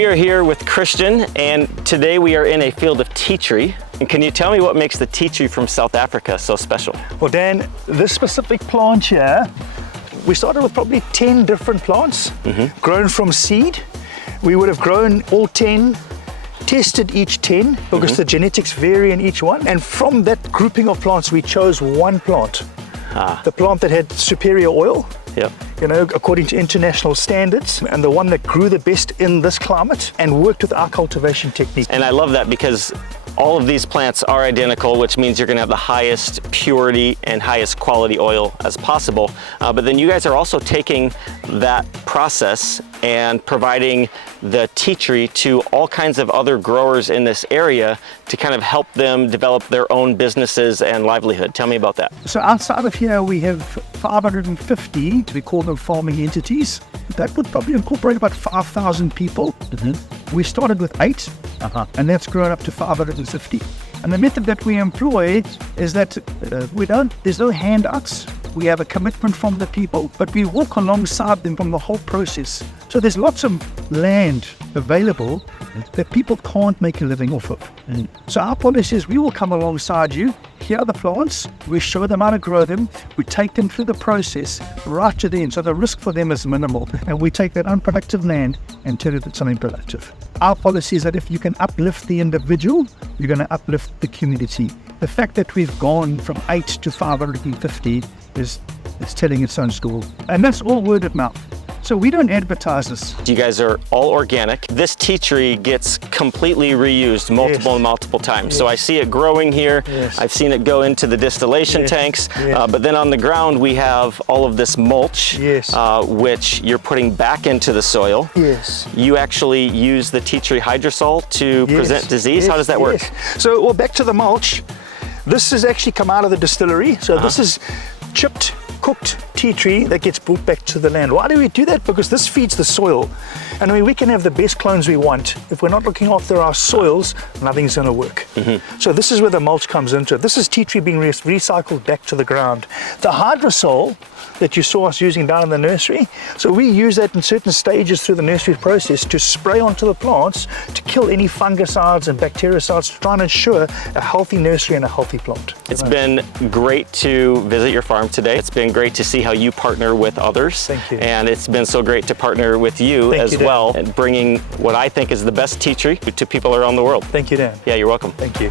we are here with Christian, and today we are in a field of tea tree. And can you tell me what makes the tea tree from South Africa so special? Well, Dan, this specific plant here, we started with probably 10 different plants, grown from seed. We would have grown all 10, tested each 10 because the genetics vary in each one. And from that grouping of plants, we chose one plant. The plant that had superior oil, you know, according to international standards, and the one that grew the best in this climate and worked with our cultivation technique. And I love that because all of these plants are identical, which means you're gonna have the highest purity and highest quality oil as possible. But then you guys are also taking that process and providing the tea tree to all kinds of other growers in this area to kind of help them develop their own businesses and livelihood. Tell me about that. So outside of here, we have 550, we call them farming entities. That would probably incorporate about 5,000 people. We started with 8, and that's grown up to 550. And the method that we employ is that there's no handouts. We have a commitment from the people, but we walk alongside them from the whole process. So there's lots of land available that people can't make a living off of. So our policy is we will come alongside you, here are the plants, we show them how to grow them, we take them through the process right to the end, so the risk for them is minimal. And we take that unproductive land and turn it into something productive. Our policy is that if you can uplift the individual, you're going to uplift the community. The fact that we've gone from 8 to 550 is telling its own story. And that's all word of mouth. So we don't advertise this. You guys are all organic. This tea tree gets completely reused multiple times. So I see it growing here. I've seen it go into the distillation tanks. But then on the ground we have all of this mulch, which you're putting back into the soil. You actually use the tea tree hydrosol to prevent disease. How does that work? So, well, back to the mulch. This has actually come out of the distillery. So this is chipped, cooked tea tree that gets brought back to the land. Why do we do that? Because this feeds the soil. And I mean, we can have the best clones we want. If we're not looking after our soils, nothing's going to work. So this is where the mulch comes into it. This is tea tree being recycled back to the ground. The hydrosol that you saw us using down in the nursery, so we use that in certain stages through the nursery process to spray onto the plants to kill any fungicides and bactericides to try and ensure a healthy nursery and a healthy plant. It's been great to visit your farm today. It's been great to see how you partner with others. Thank you. And it's been so great to partner with you as well, and bringing what I think is the best tea tree to people around the world. Thank you, Dan. Yeah, you're welcome. Thank you.